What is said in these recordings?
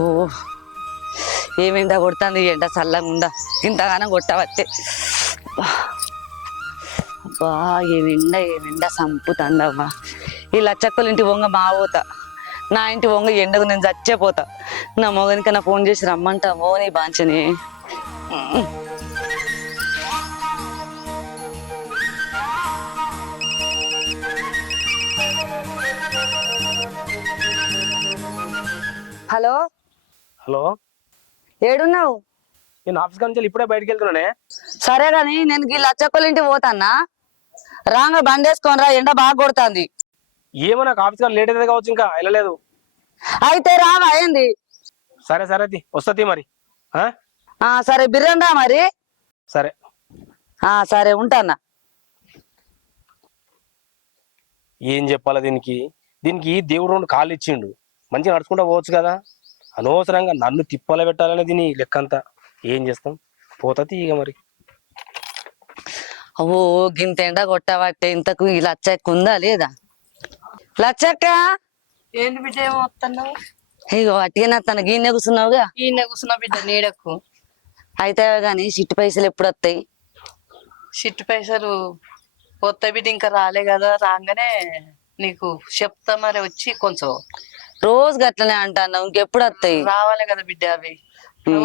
ఓ ఏమెండ కొడుతుంది ఎండ చల్లగుండా ఇంతగానో కొట్టవట్టే. అబ్బా ఏమెండ సంపుతుందవ్వా. ఈ లచ్చక్కలు ఇంటి వంగ పోతా, నా ఇంటి వంగ ఎండకు నేను చచ్చేపోతా. నా మొగనికన్నా ఫోన్ చేసి రమ్మంటావో నీ బాంచని. Hello hello, ఏడున్నావు? నేను ఆఫీస్ నుంచి ఇప్పుడే బయటకు వెళ్తున్నానే. సరే గాని నేను ఈ లచ్చక్కల ఇంటి పోతాన్నా, రాంగ బండేసుకొని రా, ఎండ బాగా కొడుతుంది. ఏమో నాకు ఆఫీస్ కానీ లేట్ అయితే కావచ్చు, ఇంకా వెళ్ళలేదు. అయితే రావా ఏంది? సరే సరే వస్తుంది మరి. సరే బిర్యానీ రా మరి. సరే సరే ఉంటానా. ఏం చెప్పాలా దీనికి? దీనికి దేవుడు 2 కాళ్ళు ఇచ్చిండు, మంచిగా నడుచుకుంటా పోవచ్చు కదా. అనవసరంగా నన్ను తిప్పాల పెట్టాలనే దీని లెక్కంతా. ఏం చేస్తాం, పోతుంది ఇక మరి. ఓ గింత ఎండ కొట్టబట్టే ఇంతకు ఈ లచ్చక్క ఉందా లేదా? లచ్చక్క ఏంటి బిడ్డ ఏమో వస్తున్నావు? ఇగో అట్టిగా తన గిన్నె కూర్చున్నావుగా. ఈయన కూర్చున్నా బిడ్డ నీడకు. అయితే గాని చిట్టు పైసలు ఎప్పుడు వస్తాయి? చిట్టు పైసలు వస్తాయి బిడ్డ, ఇంకా రాలే కదా. రాగానే నీకు చెప్తా మరి, వచ్చి కొంచెం. రోజు గట్లనే అంటాను, ఇంకెప్పుడు వస్తాయి? రావాలి కదా బిడ్డ, అవి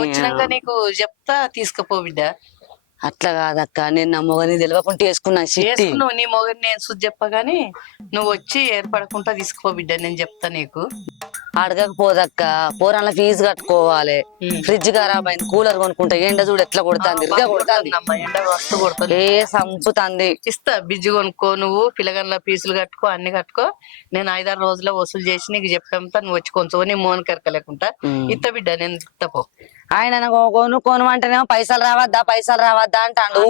వచ్చినాక నీకు చెప్తా, తీసుకుపో బిడ్డ. అట్లా కాదక్క, నేను నా మొగని తెలియకుండా వేసుకున్నా. వేసుకున్నావు నీ మొగని, నేను సుద్ధి చెప్పగాని నువ్వు వచ్చి ఏర్పడకుండా తీసుకుపో బిడ్డ, నేను చెప్తా నీకు. అడగకపోదక్క, పోరాళ్ళ ఫీజు కట్టుకోవాలి. ఫ్రిడ్జ్ ఖరాబ్ అయింది, కూలర్ కొనుక్కుంటా. ఎండ చూడు ఎట్లా కొడుతుంది, ఎండ వస్తు కొడుతుంది, సంపుతుంది. ఇస్తా బిజ్జు కొనుక్కో, నువ్వు పిల్లగన్ల ఫీజులు కట్టుకో, అన్ని కట్టుకో. నేను 5-6 రోజుల్లో వసూలు చేసి నీకు చెప్పంతా, నువ్వు వచ్చి కొంచెం నీ మోన్ కరకలేకుండా ఇత్త బిడ్డ, నేను ఇత్తపో. ఆయన కొనుక్కోమంటేనేమో పైసలు రావద్దా అంటాడు.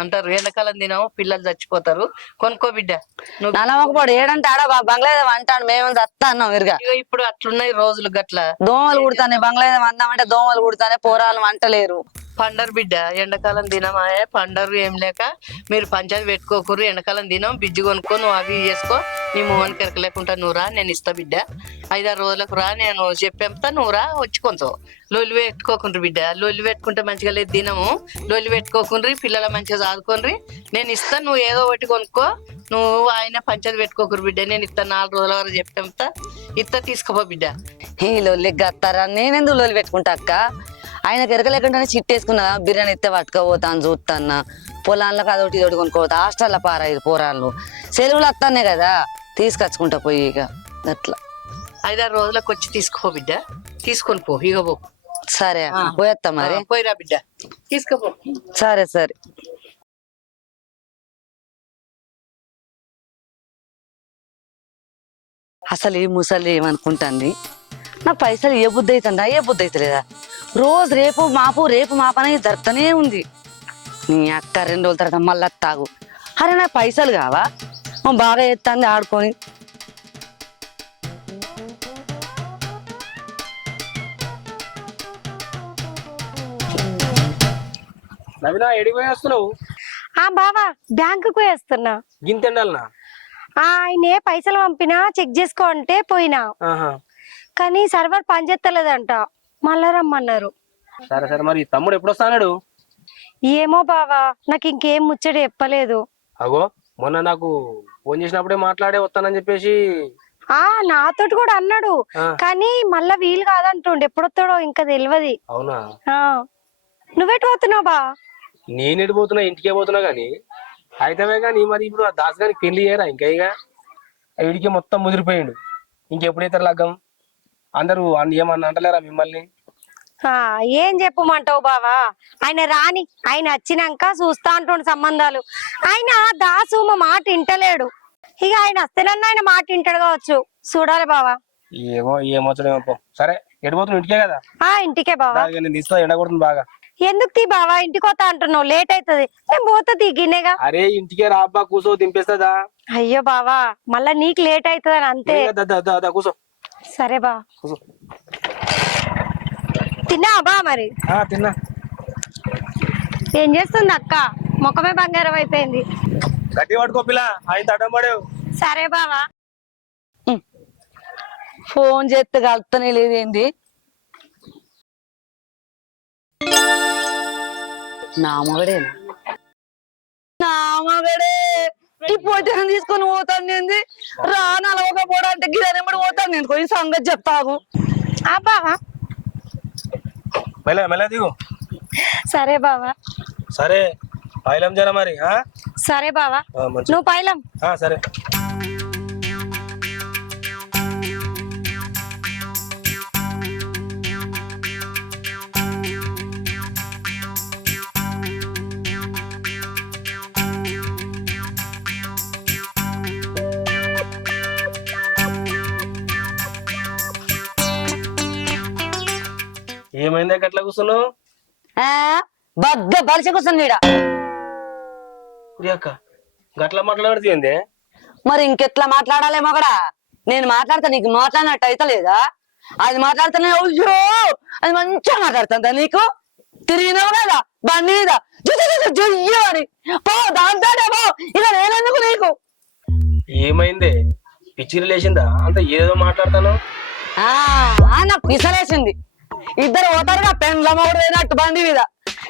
అంటారు ఎండాకాలం తినవు, పిల్లలు చచ్చిపోతారు, కొనుక్కో బిడ్డ. నలమకపోడు ఏడంటే ఆడ బంగ్లాదేశం అంటాడు, మేము చస్తా అన్నాం ఇరుగా. ఇప్పుడు అట్లున్నాయి రోజులు, గట్ల దోమలు కుడతానే. బంగ్లాదేశం అందామంటే దోమలు కుడతానే, పోరాలు వంటలేరు. పండరు బిడ్డ, ఎండాకాలం తినమాయే పండరు. ఏం లేక మీరు పంచాయతీ పెట్టుకోకూరు, ఎండాకాలం తినం. బిజ్జు కొనుక్కో, నువ్వు అవి చేసుకో, నీ మోహన్ కెరక లేకుండా నువ్వు రా, నేను ఇస్తా బిడ్డ. 5-6 రోజులకు రా, నేను చెప్పేంతా నువ్వు రా. వచ్చి కొంచెం లొల్లి పెట్టుకోకుండ్రి బిడ్డ. లొల్లి పెట్టుకుంటే మంచిగా లేదు తినము. లొల్లి పెట్టుకోకుండ్రి, పిల్లల మంచిగా చదువుకోండ్రి. నేను ఇస్తా, నువ్వు ఏదో ఒకటి కొనుక్కో. నువ్వు ఆయన పంచాయతీ పెట్టుకోకూరు బిడ్డ, నేను ఇస్తా. 4 రోజుల వరకు చెప్పేంతా ఇస్తా, తీసుకుపో బిడ్డ. ఈ లొల్లి గత్తారా, నేనెందుకు లొల్లి పెట్టుకుంటా అక్క? ఆయన కెరక లేకుండానే చిట్టేసుకున్నా, బిర్యానీ ఎత్తే పట్టుకపోతాను చూస్తాన్నా. పొలాలకు అదొకటి ఇదొకటి కొనుక్కోపోతా. హాస్టల్లో పారాయి పోరాళ్ళు, సెలవులు వస్తానే కదా, తీసుకొచ్చుకుంటా పోయి. ఇక అట్లా 5-6 రోజులకు వచ్చి తీసుకో బిడ్డ, తీసుకొని పో. ఇక పో. సరే పోయేస్తా మరి. పోయిరా బిడ్డ, తీసుకుపో. సరే సరే. అసలు ఈ ముసలి ఏమనుకుంటుంది, నా పైసలు ఏ బుద్ధి అవుతుందా ఏ బుద్ధి అవుతలేదా? రోజు రేపు మాపు అనేది జరుగుతూనే ఉంది. నీ అక్క 2 రోజుల తర్వాత మళ్ళీ తాగు. అరే నా పైసలు కావా? బాగా ఎత్తంది ఆడుకొని. నవీనా, ఎడికి పోయి వస్తున్నావు? బావా బ్యాంకుకు వేస్తున్నా. గింతెండాలనా? ఆయనే పైసలు పంపినా చెక్ చేసుకో అంటే పోయినా, కానీ సర్వర్ పనిచేస్తలేదంట, మళ్ళా రమ్మన్నారు. సరే సరే, మరి తమ్ముడు ఎప్పుడు వస్తాడు? ఏమో బావా, నాకు ఇంకేం ముచ్చట చెప్పలేదు. అగో మొన్న నాకు ఫోన్ చేసినప్పుడే మాట్లాడే వస్తానని చెప్పేసి. నాతోటి కూడా అన్నాడు, కానీ మళ్ళా వీలు కాదంటుండే. ఎప్పుడొస్తాడో ఇంకా తెలియదు. అవునా? నువ్వెటు పోతున్నావు బా? నేనెటు పోతున్నా, ఇంటికే పోతున్నా. గానీ అయితే కానీ మరి ఇప్పుడు ఆ దాస్ గారికి పెళ్లి చేయరా ఇంకా? ఇక వీడికి మొత్తం ముదిరిపోయిండు. ఇంకెప్పుడైతే లగ్గం? అందరూ ఏమన్నా అంటలేరా మిమ్మల్ని? ఏం చెప్పమంటావు బావా? ఆయన రాని, ఆయన వచ్చినాక చూస్తా అంటుండు సంబంధాలు. ఆయన దాసు మా మాట వింటలేడు. ఇక ఆయన వస్తేనన్నా ఆయన మాట వింటాడు కావచ్చు, చూడాలి బావా. ఏమో. సరే ఎటు పోతున్నావు? ఇంటికే కదా? ఇంటికే బావా. నేను తీస్తా, ఎండ కొడుతుంది బాగా. ఎందుకు తీ బావా, ఇంటికి పోతా అంటున్నావు, లేట్ అవుతుంది. నేను పోతా గిన్నెగా. అరే ఇంటికే రాబ్బా, కూర్చో, దింపేస్తుందా? అయ్యో బావా, మళ్ళా నీకు లేట్ అవుతుంది అంతే. కూర్చో. సరే బా. తిన్నా బా? మరి తిన్నా. ఏం చేస్తుంది అక్క? ముఖమే బంగారం అయిపోయింది. గట్టి పట్టుకో పిల్ల, ఆయన తడం పడేవు. సరే బావా. ఫోన్ చేస్తే కలుపుతనే లేదేంది? నా మగడేనా? నా మగడే ఈ పొట్టను తీసుకొని పోతాను ఏంది? రానలవకపోవడానికి గిరనెమ్మడి పోతాను నేను కొంచెం సంగతి చెప్తావు. ఆ బావా మెల్ల దిగు. సరే బావా. సరే పైలం జర మరి. సరే బావా మంచి నువ్వు పైలం. సరే. ఏమైందా గట్లా కూర్చున్నావు? బగ్గ బలిసి కూర్చుంది ఈడ. అక్క గట్లా మాట్లాడుతుంది. మరి ఇంకెట్లా మాట్లాడాలి మగడా? నేను మాట్లాడతా నీకు మాట్లాడినట్టు అయితే లేదా? అది మాట్లాడుతానే అయ్యో అది మంచిగా మాట్లాడుతుందా నీకు? తిరిగినావు కదా బండి మీద జుయ్యో అని పో దాంతోనే పో. ఇక నేనెందుకు నీకు? ఏమైంది? పిచ్చి లేచిందా? అంత ఏదో మాట్లాడతాను. నాకు పిసలేసింది. ఇద్దరు పోతారుగా పెండ్లమ్మడు పోయినట్టు బండి మీద.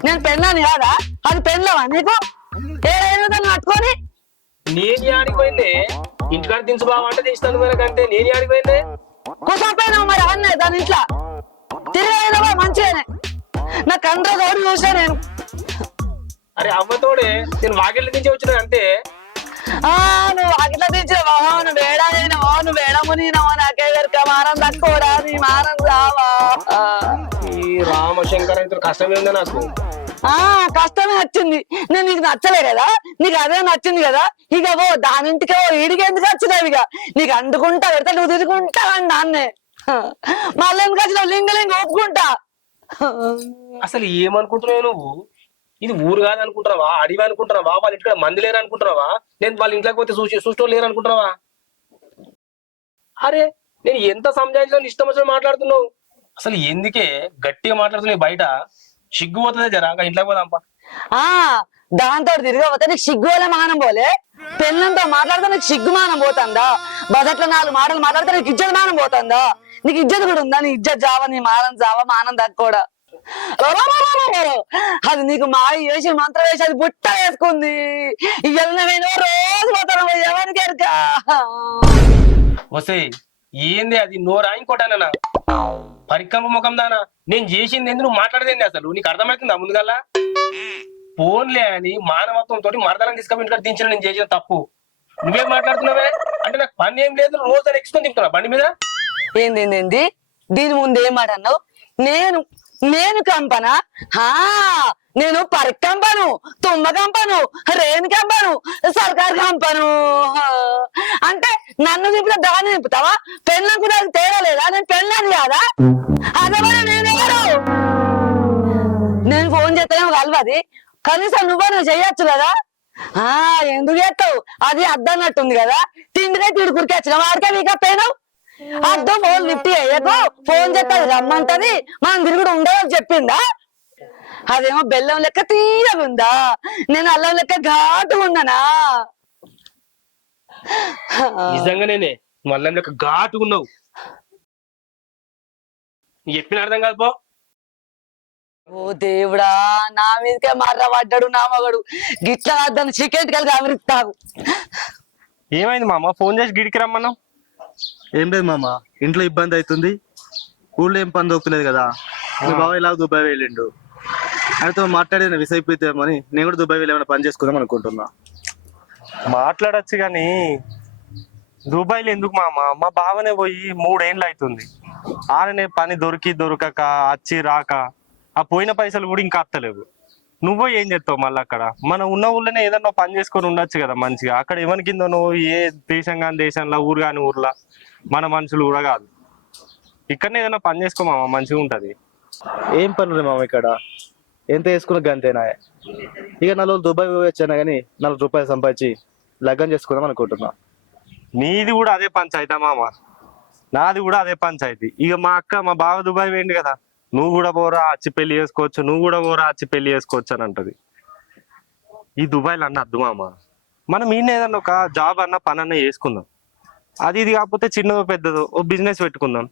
నేను పెళ్ళాను కాదా? అది పెళ్ళవా నీకు? ఏదైనా కట్టుకొని నేను ఆడిపోయింది. ఇంటికాడ దించు బావ అంటే తీస్తాను మనకంటే నేను ఆడిపోయింది. కుసపోయినా మరి అన్నే దాని ఇంట్లో తిరిగినా మంచిగానే నా కండ్ర తోడు చూసా నేను. అరే అవ్వతోడే నేను వాకిళ్ళ నుంచి వచ్చిన అంటే నువ్వు అట్లా తెచ్చినావా? నువ్వు వేడానైనావా? నువ్వు వేడమునినావా? నాకే వెరక మారం తక్కువడా నీ మారం రావా? ఈ రామశంకర్ అంటే కష్టం ఏందో నాకు. కష్టమే వచ్చింది. నేను నీకు నచ్చలే కదా, నీకు అదే నచ్చింది కదా. ఇక పో దానింటికి ఈడికి ఎందుకు వచ్చినావు? ఇక నీకు అంటుకుంటా పెడతా నువ్వు తిరుగుకుంటావని నాన్నే. మళ్ళీ ఎందుకు వచ్చినావు? లింగలింగ ఒప్పుకుంటా. అసలు ఏమనుకుంటున్నావు నువ్వు? ఇది ఊరు కాదనుకుంటున్నావా? అడివి అనుకుంటున్నావా? వాళ్ళ ఇంటికాడ మంది లేరు అనుకుంటున్నావా? నేను వాళ్ళ ఇంట్లోకి పోతే చూస్తూ లేరు అనుకుంటున్నావా? అరే నేను ఎంత సంజాయించిన ఇష్టం వచ్చిన మాట్లాడుతున్నావు. అసలు ఎందుకే గట్టిగా మాట్లాడుతున్నావు? బయట సిగ్గు పోతుందే జరా ఇంట్లోకి పోదాంపా. దాంతో తిరగబోతే నీకు సిగ్గు వల్ల మానం పోలే. పెళ్ళంతో మాట్లాడితే నీకు సిగ్గు మానం పోతుందా? బజట్లో 4 మాటలు మాట్లాడితే నీకు ఇజ్జత్ మానం పోతుందా? నీకు ఇజ్జత్ కూడా ఉందా? నీ ఇజ్జత్ జావా, నీ మానం జావా, మానం దక్కోడా. అది నీకు మాయ వేసి మంత్రం వేసి అది బుట్ట వేసుకుంది. ఇవన్నీ రోజు పోతాను ఎవరికి ఎరక. వస్తే ఏంది అది? నోరా ఇంకోటానా? పరికంప ముఖం దానా? నేను చేసింది ఏంది? నువ్వు మాట్లాడేది అసలు నీకు అర్థమవుతుందా? ముందుగల్లా ఫోన్లే అని మానవత్వం తోటి మరదలను తీసుకొని ఇంటికి దించిన నేను చేసిన తప్పు. నువ్వేం మాట్లాడుతున్నావే? అంటే నాకు పని ఏం లేదు, రోజు ఎక్కించుకొని తింటున్నా బండి మీద. ఏంది దీని ముందు ఏం మాట అన్నావు? నేను కంపనా? నేను పరికంపను, తుమ్మ కంపను, రేణు కంపను, సర్కారు కంపను. అంటే నన్ను నింపుతా దాన్ని నింపుతావా? పెళ్ళకు నాకు తేడా లేదా? నేను పెళ్ళాను కాదా? అదేమన్నా నేనెవరు? నేను ఫోన్ చేస్తానేమో కలవది, కనీసం నువ్వు చెయ్యొచ్చు కదా. ఎందుకు చేస్తావు? అది అద్దన్నట్టుంది కదా. తిండికే తిడి కురికి వచ్చిన వాడికే మీకు పోయినావు. అర్థం ఫోన్ లిఫ్ట్ చేయకు. ఫోన్ చేస్తుంది రమ్మంటది, మనం తిరుగుడు ఉండదని చెప్పిందా? అదేమో బెల్లం లెక్క తీయగుందా, నేను అల్లం లెక్క ఘాటుగా ఉన్నానా? నిజంగానే నువ్వు అల్లం లెక్క ఘాటుగా ఉన్నావు. నీకు చెప్పిన అర్థం కాదు పో. ఓ దేవుడా, నా మీదకే మర్ర పడ్డాడు నా మగడు. గిట్లా దాన్ని చికెన్ కలిగి అమరిస్తావు. ఏమైంది మామ? ఫోన్ చేసి గిడికి రమ్మన్నావు. ఏం లేదు మామ, ఇంట్లో ఇబ్బంది అవుతుంది. ఊళ్ళో ఏం పని దొరుకుతలేదు కదా. మీ బావ ఇలా దుబాయ్ వెళ్ళిండు. ఆయనతో మాట్లాడి విస్ అయిపోతామని నేను కూడా దుబాయ్ వెళ్ళి ఏమైనా పని చేసుకుందాం అనుకుంటున్నా. మాట్లాడచ్చు కానీ దుబాయ్లో ఎందుకు మామ? మా బావనే పోయి 3 ఏళ్ళు అవుతుంది. ఆయననే పని దొరకక వచ్చి రాక ఆ పోయిన పైసలు కూడా ఇంకా అత్తలేవు. నువ్వు ఏం చేస్తావు మళ్ళీ అక్కడ? మన ఉన్న ఊళ్ళోనే ఏదన్నా పని చేసుకొని ఉండొచ్చు కదా మంచిగా. అక్కడ ఎవరి కింద నువ్వు ఏ దేశం కాని దేశంలో, ఊరు కాని ఊర్లో మన మనుషులు కూడా కాదు. ఇక్కడనే ఏదైనా పని చేసుకో మామ, మంచిగా ఉంటది. ఏం పనులు మామ ఇక్కడ? ఎంత వేసుకున్న గంతేనా? ఇక 4 రోజులు దుబాయ్ వచ్చానా కానీ 4 రూపాయలు సంపాదించి లగ్గం చేసుకుందాం అనుకుంటున్నా. నీది కూడా అదే పంచాయతీ మామ, నాది కూడా అదే పంచాయతీ. ఇక మా అక్క మా బావ దుబాయ్ పోయింది కదా, నువ్వు కూడా పోరా వచ్చి పెళ్లి చేసుకోవచ్చు, నువ్వు కూడా పోరా వచ్చి పెళ్లి చేసుకోవచ్చు అని అంటది. ఈ దుబాయ్లో అన్న అద్దు మామ, మనం ఈయన ఏదన్నా ఒక జాబ్ అన్న పని అన్న చేసుకుందాం. అది ఇది కాకపోతే చిన్నదో పెద్దదో ఓ బిజినెస్ పెట్టుకుందాం.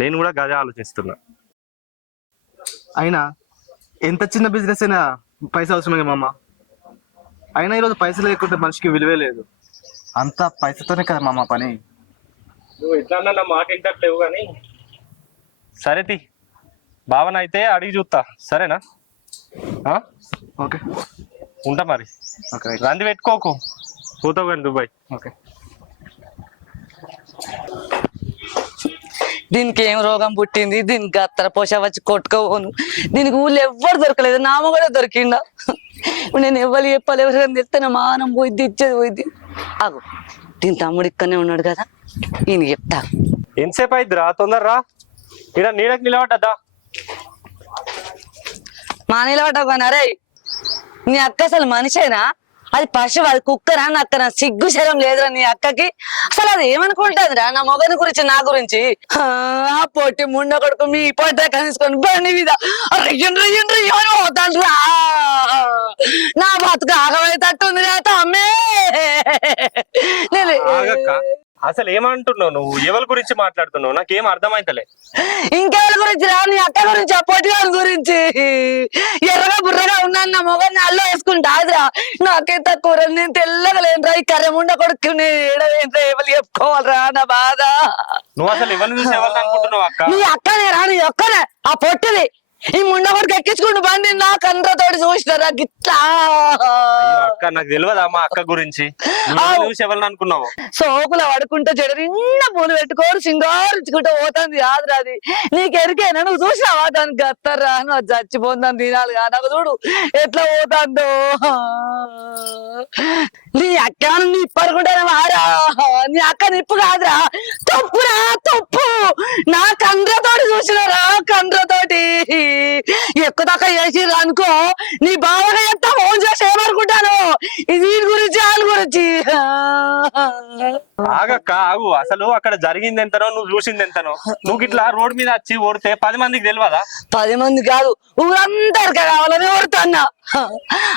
నేను కూడా గదే ఆలోచిస్తున్నా. అయినా ఎంత చిన్న బిజినెస్ అయినా పైసలు అవసరమే మామ. అయినా ఈరోజు పైసలు లేకుంటే మనిషికి విలువే లేదు. అంతా పైసతోనే కదా మామ పని. నువ్వు ఎట్లా అన్నా నా మాట ఇంటట్లేవు కానీ సరే తి భావన అయితే అడిగి చూస్తా. సరేనా? ఓకే ఉంటా మరి. ఓకే రంది పెట్టుకోకు, పోతావు కానీ దుబాయ్. ఓకే. దీనికి ఏం రోగం పుట్టింది, దీనికి అత్తర పోష వచ్చి కొట్టుకోను. దీనికి ఊళ్ళో ఎవ్వరు దొరకలేదు, నామ కూడా దొరికిందా? ఇప్పుడు నేను ఎవ్వరు చెప్పాలి, ఎవరికైనా చెప్తే నా మానం పోయిద్ది, ఇచ్చేది పోయిద్ది. ఆగు, దీని తమ్ముడు ఇక్కడనే ఉన్నాడు కదా, ఈయన చెప్తా. ఎంతసేపు అయిద్దిరా, తొందరరా. ఇక్కడ నీడకి నిలబడ్డా. మా నిలబడ్డావు కానీ అరే నీ అక్క అసలు మనిషేనా? అది పశువు, అది కుక్కరా? నాకు నా సిగ్గు శరం లేదురా నీ అక్కకి. అసలు అది ఏమనుకుంటుందిరా నా మొగని గురించి, నా గురించి? ఆ పొట్టి ముండ కొడుకు మీ పొట్ట కనిసుకొని బండి మీద పోతాను రా. నా బతుకు ఆగమైతట్టుంది రా తమ్మే. అసలు ఏమంటున్నావు నువ్వు? ఎవరి గురించి మాట్లాడుతున్నావు? నాకేం అర్థమైతలే. ఇంకెవరి గురించి రా? నీ అక్క గురించి, ఆ పొట్టి గారి గురించి. ఎర్రగా బుర్రగా ఉన్నాను, నా మొగని అల్లో వేసుకుంటాదిరా. నాకే తక్కువ, నేను తెల్లగా లేనురా. ఈ కర్రముండ కొడుకు ఏడవేంద్రా, ఎవరు చెప్పుకోవాలరా నా బాధ. నువ్వు అసలు ఎవరిని చూసి ఎవరిని అనుకుంటున్నావు అక్క? నీ అక్కనే రా, నీ ఒక్కనే. ఆ పొట్టిది ఈ ముండ కొడుకు ఎక్కించుకుంటూ బండి నా కండ్రతోటి చూసినారా గిట్లా. అక్క నాకు తెలియదా మా అక్క గురించి? చూసి ఎవరిని అనుకున్నావు? సోకుల పడుకుంటే చెడు నిన్న పూలు పెట్టుకోరు సింగారించుకుంటూ పోతుంది కాదురా అది. నీకు ఎరికేనా? నువ్వు చూసినావా దానికి గత్తర్రా? నువ్వు చచ్చిపోతుందని తినాలి కా. నాకు చూడు ఎట్లా పోతుందో. నీ అక్క నిప్పనుకుంటానే వారా. నీ అక్క నిప్పు కాదురా, తప్పురా తప్పు. నా కండ్రతోటి చూసినారా, కండ్రతోటి. ఎక్కుదాకా చేసిర్రు అనుకో, నీ బావగా ఎంత ఫోన్ చేసి ఏమనుకుంటాను దీని గురించి, వాళ్ళ గురించి. ఆగక్క ఆగు. అసలు అక్కడ జరిగింది ఎంతనో, నువ్వు చూసింది ఎంతనో. నువ్వు ఇట్లా రోడ్ మీద వచ్చి ఓడితే 10 మందికి తెలియదా? 10 మంది కాదు, ఊరందరికి కావాలని ఓడుతున్నా.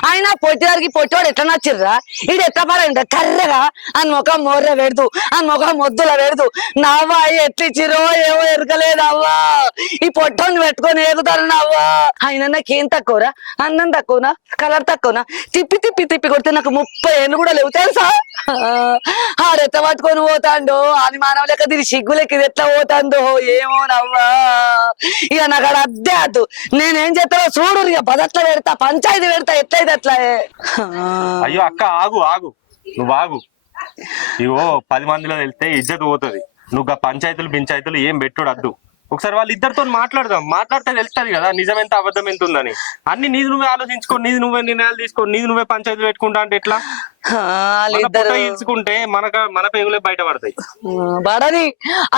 ఆయన పొట్టివారికి పొట్టివాడు ఎట్లా నచ్చిర్రా? ఇది ఎట్లా పరండి కర్రగా అని ముఖం మోర్ర పెడదు, అని ముఖం మొద్దుల పెడదు. నవ్వా ఎట్లిచ్చిరో ఏమో ఎరకలేదవ్వా. ఈ పొట్టని పెట్టుకొని ఏగుతారు నవ్వా. ఆయన నాకేం తక్కువరా? అన్నం తక్కువనా, కలర్ తక్కువనా? తిప్పి తిప్పి తిప్పి కొడితే నాకు 30 ఏళ్ళు కూడా లేవు తెలుసా. ఆడెట్లా పట్టుకొని పోతాండో, అని మానవ లెక్క దీని సిగ్గులెక్క ఇది ఎట్లా పోతాందో ఏమో నవ్వా. ఇక నాకు ఆడ అద్దే అద్దు. నేనేం చేస్తానో చూడు, ఇక పదట్ల పెడతా, పంచాయతీ పెడతా, ఎట్లయితే అట్లా. అయ్యో అక్క ఆగు ఆగు, నువ్వు ఆగు. ఇగో 10 మందిలో వెళ్తే ఇజ్జత్ పోతుంది. నువ్వు పంచాయతీలు పించాయతీలు ఏం పెట్టుడు అద్దు. ఒకసారి వాళ్ళిద్దరితో మాట్లాడదాం, మాట్లాడితే తెలుస్తుంది కదా నిజం ఎంత అబద్ధం ఎంత ఉందని. అన్ని నీది నువ్వే ఆలోచించుకో, నీది నువ్వే నిర్ణయాలు తీసుకో, నీది నువ్వే పంచాయతీలు పెట్టుకుంటా అంటే ఎట్లా? తీసుకుంటే మన పేగులే బయట పడతాయి. పడని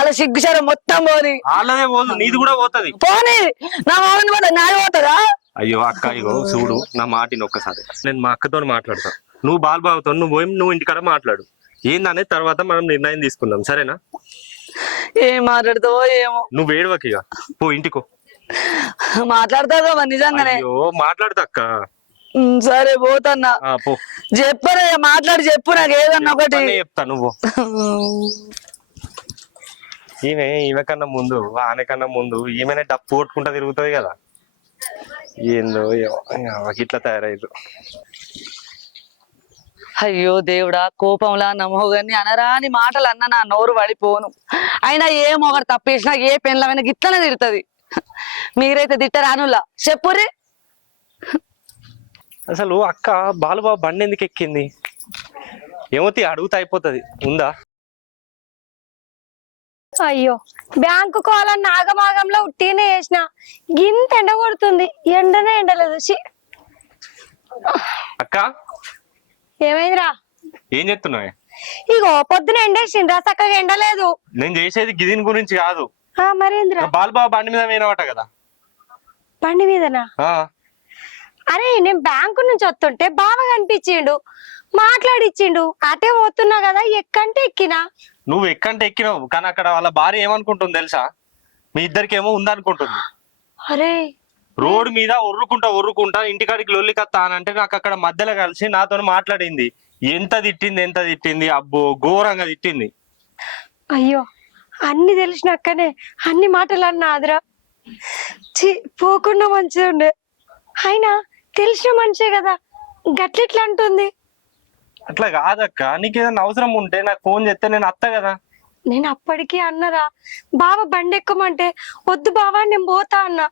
అలా సిగ్గుచారం మొత్తం పోని. వాళ్ళదే పోదు, నీది కూడా పోతుంది. పోనీ నా మామని పోతా, నాది పోతుందా? అయ్యో అక్క ఇగో చూడు, నా మాటిని ఒక్కసారి. నేను మా అక్కతో మాట్లాడతా, నువ్వు బాలబాబుతో నువ్వు ఇంటికాడ మాట్లాడు. ఏందనే తర్వాత మనం నిర్ణయం తీసుకుందాం, సరేనా? ఏం మాట్లాడతావో ఏమో. నువ్వు ఏడవకి, ఇక పో ఇంటికో. మాట్లాడతావు కదా నిజంగానే? అయ్యో మాట్లాడతా అక్క. సరే పోతన్నా, చెప్పరా మాట్లాడి చెప్పు నాకు ఏదన్నా ఒకటి చెప్తా. నువ్వు ఈమె కన్నా ముందు, ఆమె కన్నా ముందు ఈమెనే డప్పు కొట్టుకుంటా తిరుగుతుంది కదా. ఏందో ఇట్లా తయారైదు. అయ్యో దేవుడా, కోపంలా నమ్మోగాని అనరాని మాటలు అన్న నా నోరు పడిపోను. అయినా ఏం ఒకటి తప్పేసినా ఏ పెన్లమైనా గిట్లనే తిడుతుంది. మీరైతే తిట్టరానులా చెప్పురే. అసలు అక్క బాలుబాబు బండి ఎందుకు ఎక్కింది ఏమోతి అడుగుతా, అయిపోతుంది ఉందా? అయ్యో బ్యాంకు కోవాలని నాగమాగంలో ఉట్టినే వేసిన, గింత ఎండ కొడుతుంది, ఎండనే ఎండలేదు. అక్క ఏమైందిరా? ఏం చెప్తున్నావు? ఇగో పొద్దున ఎండేసిండ్రా, చక్కగా ఎండలేదు. నేను చేసేది గిదిని గురించి కాదు. మరేంద్రా? బాలుబాబు బండి మీద పోయినవాట కదా. బండి మీదనా? అరే నేను బ్యాంకు నుంచి వస్తుంటే బాగా కనిపించిండు, మాట్లాడిచ్చిండు. అటే పోతున్నా కదా, ఎక్కంటే ఎక్కినా. నువ్వు ఎక్కంటే ఎక్కినావు, కానీ అక్కడ వాళ్ళ భార్య ఏమనుకుంటుంది తెలుసా? మీ ఇద్దరికేమో ఉందనుకుంటుంది. అరే రోడ్డు మీద ఒర్రుకుంటా ఇంటికాడికి లొల్లి కత్తా అని అంటే నాకు అక్కడ మధ్యలో కలిసి నాతో మాట్లాడింది. ఎంత తిట్టింది అబ్బో ఘోరంగా తిట్టింది. అయ్యో అన్ని తెలిసినాకనే అన్ని మాటలు అన్నా అదిరా. పోకుండా మంచిగా ఉండే. అయినా తెలిసిన మనిషే కదా, గట్లెట్లా అంటుంది? అట్లా కాదక్క, నీకేదన్నా అవసరం ఉంటే నాకు ఫోన్ చేస్తే నేను అత్త కదా. నేను అప్పటికీ అన్నరా బావ బండి ఎక్కమంటే వద్దు బావా నేను పోతా అన్నా.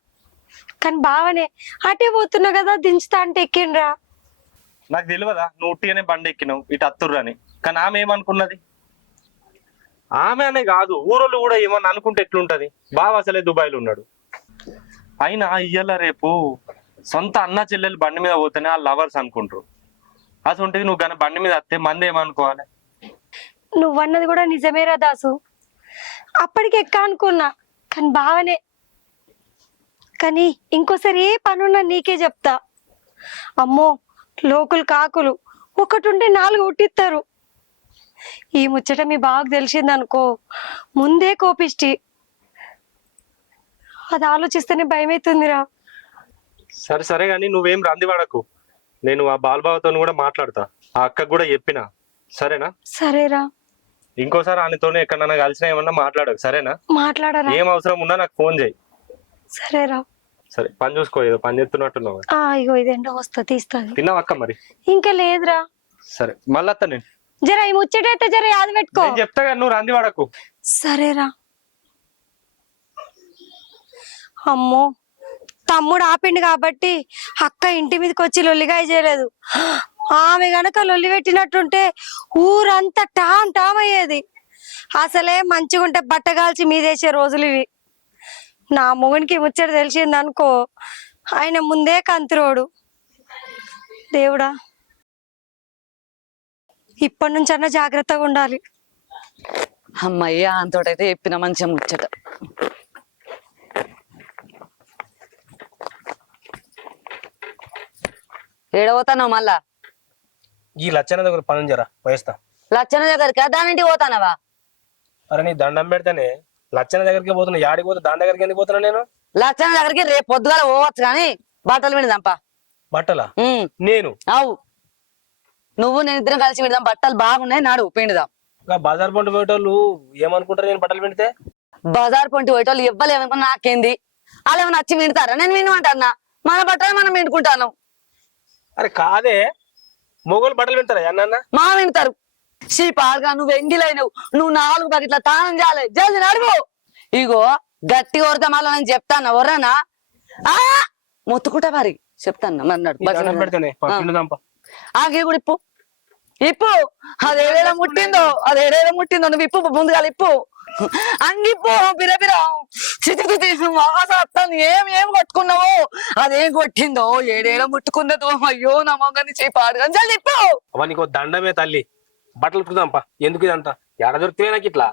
కానీ బావనే అటే పోతున్నా కదా దించుతా అంటే ఎక్కిండ్రా. నాకు తెలియదా నువ్వు ఉట్టిగానే బండి ఎక్కినావు ఇటు అత్తుర్రని. కానీ ఆమె ఏమనుకున్నది? ఆమె అనే కాదు, ఊరోళ్ళు కూడా ఏమన్నా అనుకుంటే ఎట్లుంటది? బావ అసలే దుబాయ్లో ఉన్నాడు. అయినా ఇయ్యాల రేపు సొంత అన్న చెల్లెలు బండి మీద పోతేనే ఆ లవర్స్ అనుకుంటారు. అసలు నువ్వు కానీ బండి మీద వస్తే మంది ఏమనుకోవాలి? నువ్వన్నది కూడా నిజమేరా దాసు. అప్పటికి ఎక్క అనుకున్నా కానీ బావనే. కానీ ఇంకోసారి ఏ పనున్నా నీకే చెప్తా. అమ్మో లోకులు కాకులు ఒకటి ఉంటే 4 ఉట్టిస్తారు. ఈ ముచ్చట మీ బావకు తెలిసిందనుకో ముందే కోపిష్టి. అది ఆలోచిస్తేనే భయమవుతుందిరా. సరే సరే కానీ నువ్వేం రంది పడకు. నేను ఆ బాలబావతో కూడా మాట్లాడతా, ఆ అక్కకు కూడా చెప్పినా. సరేనా? సరేరా. ఇంకోసారి ఆయనతోనే ఎక్కడన్నా కలిసినా ఏమన్నా మాట్లాడకు. సరేనా? మాట్లాడరా. ఏం అవసరం ఉన్నా నాకు ఫోన్ చేయి. సరేరా. సరే పని చూసుకో, ఏదో పని చేస్తున్నట్టున్నావు. ఇగో ఇదేంటో వస్తా తీస్తుంది. తిన్నావా అక్క మరి? ఇంకా లేదురా. సరే మళ్ళీ అత్త నేను. జర ఈ ముచ్చటైతే జర యాద పెట్టుకో. నేను చెప్తా కానీ నువ్వు రంది పడకు. సరేరా. అమ్మో తమ్ముడు ఆపిండు కాబట్టి అక్క ఇంటి మీదకి వచ్చి లొల్లిగాయ చేయలేదు. ఆమె గనక లొల్లి పెట్టినట్టుంటే ఊరంతా టామ్ టామ్ అయ్యేది. అసలే మంచిగుంటే బట్టగాల్చి మీదేసే రోజులు ఇవి. నా మొగునికి ముచ్చట తెలిసిందనుకో ఆయన ముందే కంతిరోడు. దేవుడా ఇప్పటి నుంచన్నా జాగ్రత్తగా ఉండాలి. అమ్మయ్య అంతోటైతే చెప్పిన మంచిగా ముచ్చట. ఏడవతానవు మళ్ళా? ఈ లచ్చన దగ్గర పని జరా పోయేస్తా. లచ్చన దగ్గరికి దానింటికి పోతానవా? అరే నీ దండం పెడితేనే లచ్చన దగ్గరికి పోతున్నా. యాడికి పోతా? దాని దగ్గరికి ఎందుకు పోతున్నా నేను? లచ్చన దగ్గరికి రేపు పొద్దుగాల పోవచ్చు కానీ బట్టలు విడదాంపా. బట్టలా? నేను అవు నువ్వు నేను ఇద్దరం కలిసి విడదాం. బట్టలు బాగున్నాయి, నాడు పిండుదాం. బజార్ పంట పోయేటోళ్ళు ఏమనుకుంటారు నేను బట్టలు పిండితే? బజార్ పొంటి పోయేటోళ్ళు ఇవ్వలేమనుకున్నా నాకేంది? వాళ్ళు ఏమైనా వచ్చి వింటారా? నేను వినమంటా. మన బట్టలు మనం వింటుకుంటాను. అరే కాదే, మొగోళ్ళు బట్టలు వింటారా అన్న? మా వింటారు. పాడుగా నువ్వు ఎంగిలైనవు. నువ్వు 4 బకెట్ల తానం చేయాలి. జల్ది నడువు. ఇగో గట్టి కొడతా మళ్ళీ నేను చెప్తాను. ఎవరన్నా మొత్తుకుంటా మరి చెప్తాను. మరి నడు. ఆగే కూడా ఇప్పు ఇప్పు. అదేడేదో ముట్టిందో నువ్వు ఇప్పు. ముందుగా ఇప్పు. అంగిప్పు. బిరబిరా వస్తాను. ఏం కొట్టుకున్నావు? అదేం కొట్టిందో ఏడేడో ముట్టుకున్నదో. అయ్యో నా మొగని పాడుగా జల్ది ఇప్పు. నీకు దండమే తల్లి. బట్టలు ఉతుకుదాంపా. ఎందుకు ఇదంతా? ఎడ దొరికితే నాకు ఇట్లా?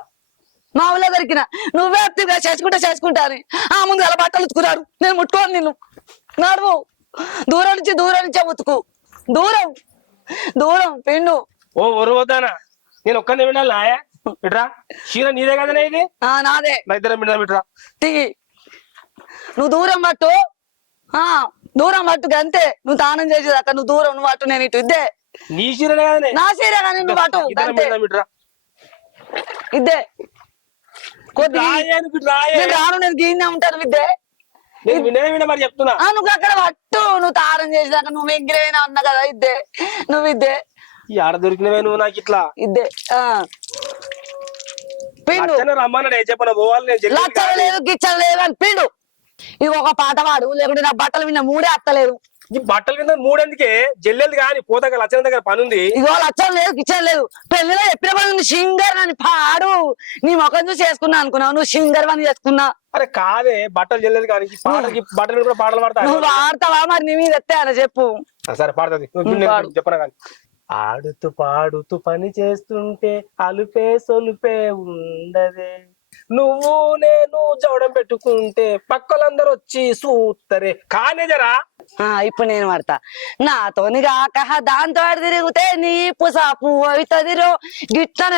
మా ఊళ్ళో దొరికిన నువ్వే చేసుకుంటా అని ముందు అలా బట్టలు ఉతుకున్నాడు. నేను ముట్టుకోను నిన్ను. నడువు. దూరం నుంచే ఉతుకు. దూరం పిండు. ఓ ఒరువద్దానా? నేను ఒక్కనే వినాలా? ఇట్రా. చీర నీదే కదనే ఇది? నాదే. నా ఇద్దరం వింటాం. ఇట్రా తిగి. నువ్వు దూరం పట్టు. అంతే. నువ్వు తానం చేసేదాకా నువ్వు దూరం. నువ్వు అట్టు, నేను ఇటు. ఇద్దే నీ చీరనే కదనే? నా చీర కానీ నువ్వు అటు. ఇద్దే రాను. నేను గీనే ఉంటాను. విద్దే మరి చెప్తున్నా. నువ్వు అక్కడ పట్టు. నువ్వు తారం చేసేదాకా నువ్వు ఎగ్గిరైనా అన్నా కదా. ఇద్దే నువ్వు ఇద్దే. ఆడ దొరికినవే నువ్వు నాకు ఇట్లా. ఇద్దే పిండు. రమ్మన్నాడు. చెప్పను పోవాలి. లచ్చలు లేదు గిచ్చలు లేదు అని పిండు. ఇవి ఒక పాట పాడు, లేకుంటే నా బట్టలు విన్న 3 అత్తలేదు. ఈ బట్టల కింద 3 ఎందుకే? జల్లెలు కానీ పోతాక లచ్చన దగ్గర పని ఉంది. ఇగో లచ్చలు లేదు గిచ్చలు లేదు. పెళ్లిలో ఎప్పుడు పని సింగర్ అని పాడు. నీ ముఖం చూసి చేసుకున్నా అనుకున్నావు. నువ్వు సింగర్ అని చేసుకున్నా. అరే కాదే, బట్టలు జల్లెలు కానీ పాటలకి బట్టలు కూడా పాటలు పాడతా. నువ్వు పాడతావా? మరి నీ మీద ఎత్తాయని చెప్పు. సరే పాడుతుంది. చెప్పనా కానీ. ఆడుతూ పాడుతూ పని చేస్తుంటే అలుపే సొలుపే ఉండదే. నువ్వు నేను జోడం పెట్టుకుంటే పక్కలందరూ వచ్చి సూత్తరే. కానే జరా. ఇప్పుడు నేను పడతా. నాతోని కాక దాంతో తిరిగితే నీ పుసాపు అవుతుందిరో. గిట్లన